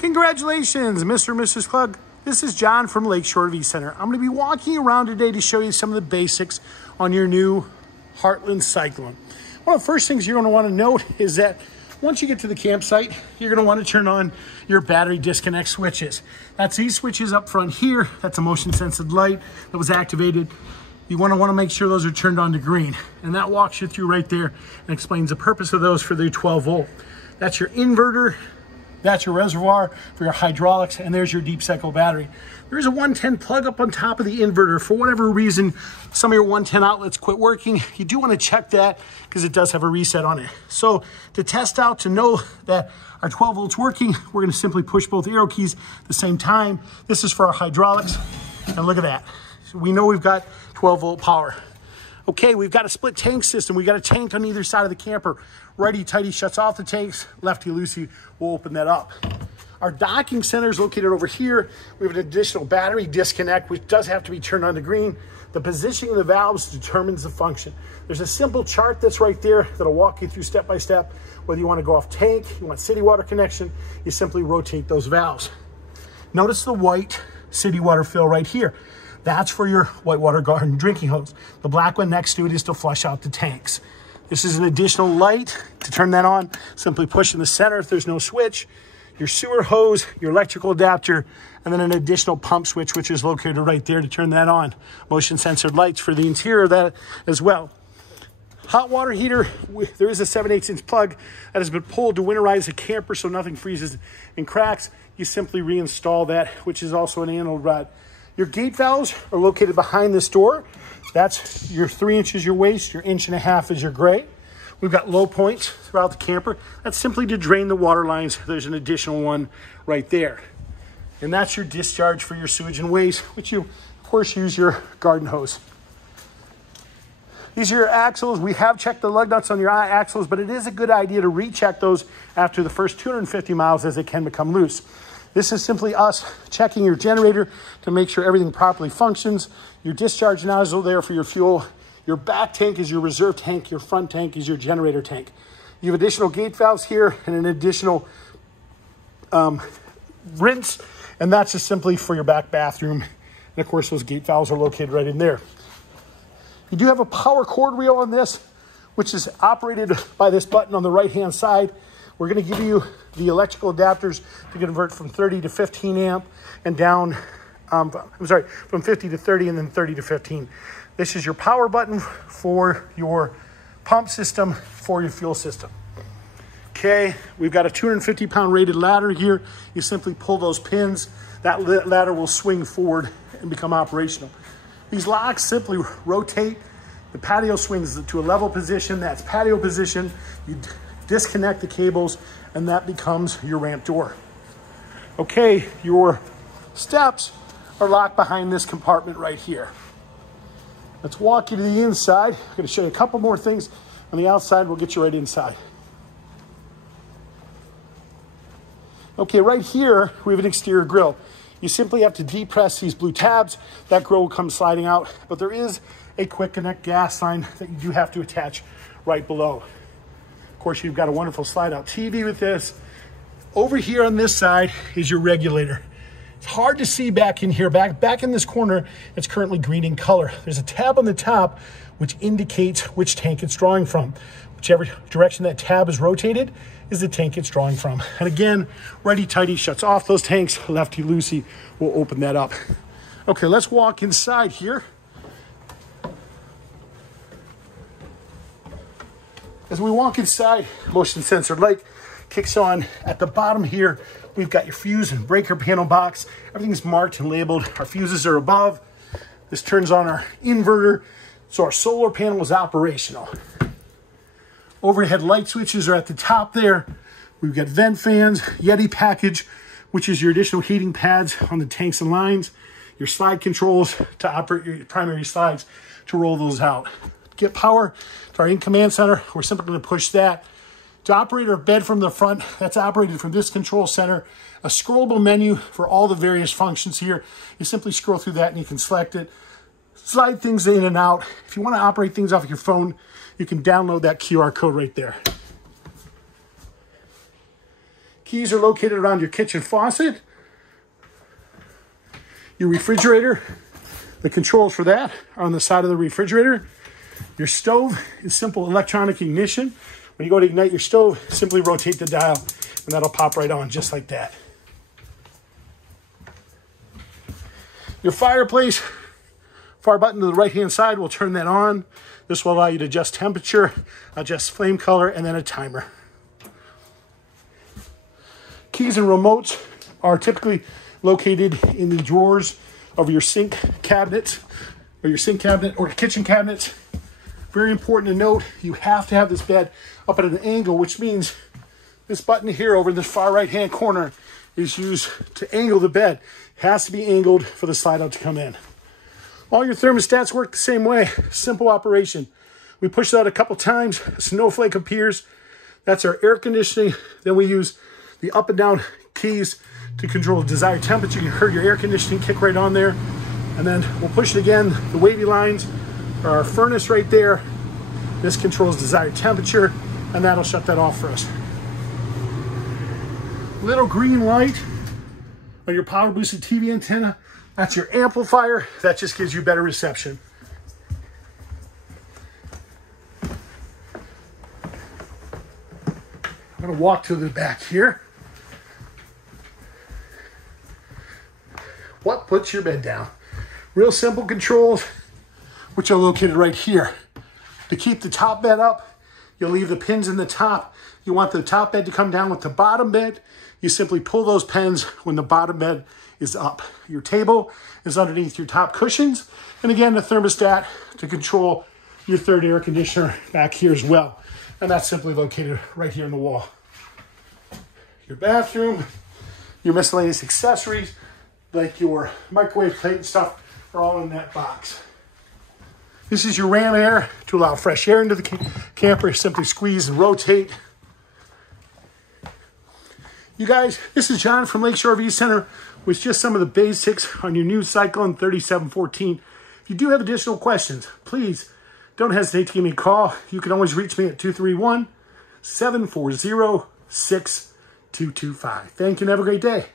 Congratulations, Mr. and Mrs. Klug. This is John from Lakeshore V Center. I'm going to be walking around today to show you some of the basics on your new Heartland Cyclone. One of the first things you're going to want to note is that once you get to the campsite, you're going to want to turn on your battery disconnect switches. That's these switches up front here. That's a motion sensitive light that was activated. You want to make sure those are turned on to green. And that walks you through right there and explains the purpose of those for the 12 volt. That's your inverter. That's your reservoir for your hydraulics, and there's your deep cycle battery. There's a 110 plug up on top of the inverter. For whatever reason, some of your 110 outlets quit working. You do want to check that because it does have a reset on it. So to test out, to know that our 12 volts working, we're going to simply push both arrow keys at the same time. This is for our hydraulics, and look at that. So we know we've got 12 volt power. Okay, we've got a split tank system. We've got a tank on either side of the camper. Righty-tighty shuts off the tanks. Lefty-loosey will open that up. Our docking center is located over here. We have an additional battery disconnect, which does have to be turned on to green. The positioning of the valves determines the function. There's a simple chart that's right there that'll walk you through step by step. Whether you want to go off tank, you want city water connection, you simply rotate those valves. Notice the white city water fill right here. That's for your whitewater garden drinking hose. The black one next to it is to flush out the tanks. This is an additional light. To turn that on, simply push in the center if there's no switch. Your sewer hose, your electrical adapter, and then an additional pump switch, which is located right there to turn that on. Motion sensored lights for the interior of that as well. Hot water heater, there is a 7/8" plug that has been pulled to winterize the camper so nothing freezes and cracks. You simply reinstall that, which is also an anode rod. Your gate valves are located behind this door. That's your 3 inches your waist, your 1.5 inches is your gray. We've got low points throughout the camper. That's simply to drain the water lines. There's an additional one right there. And that's your discharge for your sewage and waste, which you, of course, use your garden hose. These are your axles. We have checked the lug nuts on your axles, but it is a good idea to recheck those after the first 250 miles as they can become loose. This is simply us checking your generator to make sure everything properly functions. Your discharge nozzle there for your fuel. Your back tank is your reserve tank. Your front tank is your generator tank. You have additional gate valves here and an additional rinse, and that's just simply for your back bathroom. And of course, those gate valves are located right in there. You do have a power cord reel on this, which is operated by this button on the right-hand side. We're going to give you the electrical adapters to convert from 30 to 15 amp and down, from 50 to 30 and then 30 to 15. This is your power button for your pump system, for your fuel system. Okay, we've got a 250-pound rated ladder here. You simply pull those pins. That ladder will swing forward and become operational. These locks simply rotate. The patio swings to a level position. That's patio position. You disconnect the cables, and that becomes your ramp door. Okay, your steps are locked behind this compartment right here. Let's walk you to the inside. I'm going to show you a couple more things on the outside. We'll get you right inside. Okay, right here, we have an exterior grill. You simply have to depress these blue tabs. That grill will come sliding out, but there is a quick connect gas line that you do have to attach right below. Of course, you've got a wonderful slide out TV with this. Over here on this side is your regulator. It's hard to see back in here. Back in this corner, it's currently green in color. There's a tab on the top which indicates which tank it's drawing from. Whichever direction that tab is rotated is the tank it's drawing from. And again, righty-tighty shuts off those tanks. Lefty-loosey will open that up. Okay, let's walk inside here. As we walk inside, motion sensor light kicks on. At the bottom here, we've got your fuse and breaker panel box. Everything's marked and labeled. Our fuses are above. This turns on our inverter, so our solar panel is operational. Overhead light switches are at the top there. We've got vent fans, Yeti package, which is your additional heating pads on the tanks and lines. Your slide controls to operate your primary slides to roll those out. Get power to our in-command center. We're simply going to push that. To operate our bed from the front, that's operated from this control center. A scrollable menu for all the various functions here. You simply scroll through that and you can select it. Slide things in and out. If you want to operate things off your phone, you can download that QR code right there. Keys are located around your kitchen faucet, your refrigerator. The controls for that are on the side of the refrigerator. Your stove is simple electronic ignition. When you go to ignite your stove, simply rotate the dial and that'll pop right on just like that. Your fireplace, far button to the right-hand side will turn that on. This will allow you to adjust temperature, adjust flame color, and then a timer. Keys and remotes are typically located in the drawers of your sink cabinet or your kitchen cabinets. Very important to note, you have to have this bed up at an angle, which means this button here over in the far right-hand corner is used to angle the bed. It has to be angled for the slide out to come in. All your thermostats work the same way. Simple operation. We push it out a couple times, a snowflake appears. That's our air conditioning. Then we use the up and down keys to control the desired temperature. You heard your air conditioning kick right on there. And then we'll push it again. The wavy lines are our furnace right there. This controls desired temperature, and that'll shut that off for us. Little green light on your power boosted TV antenna. That's your amplifier. That just gives you better reception. I'm gonna walk to the back here. What puts your bed down? Real simple controls, which are located right here. To keep the top bed up, you'll leave the pins in the top. You want the top bed to come down with the bottom bed. You simply pull those pins when the bottom bed is up. Your table is underneath your top cushions. And again, the thermostat to control your third air conditioner back here as well. And that's simply located right here in the wall. Your bathroom, your miscellaneous accessories, like your microwave plate and stuff, are all in that box. This is your ram air to allow fresh air into the camper. Simply squeeze and rotate. You guys, this is John from Lakeshore RV Center with just some of the basics on your new Cyclone 3714. If you do have additional questions, please don't hesitate to give me a call. You can always reach me at 231-740-6225. Thank you and have a great day.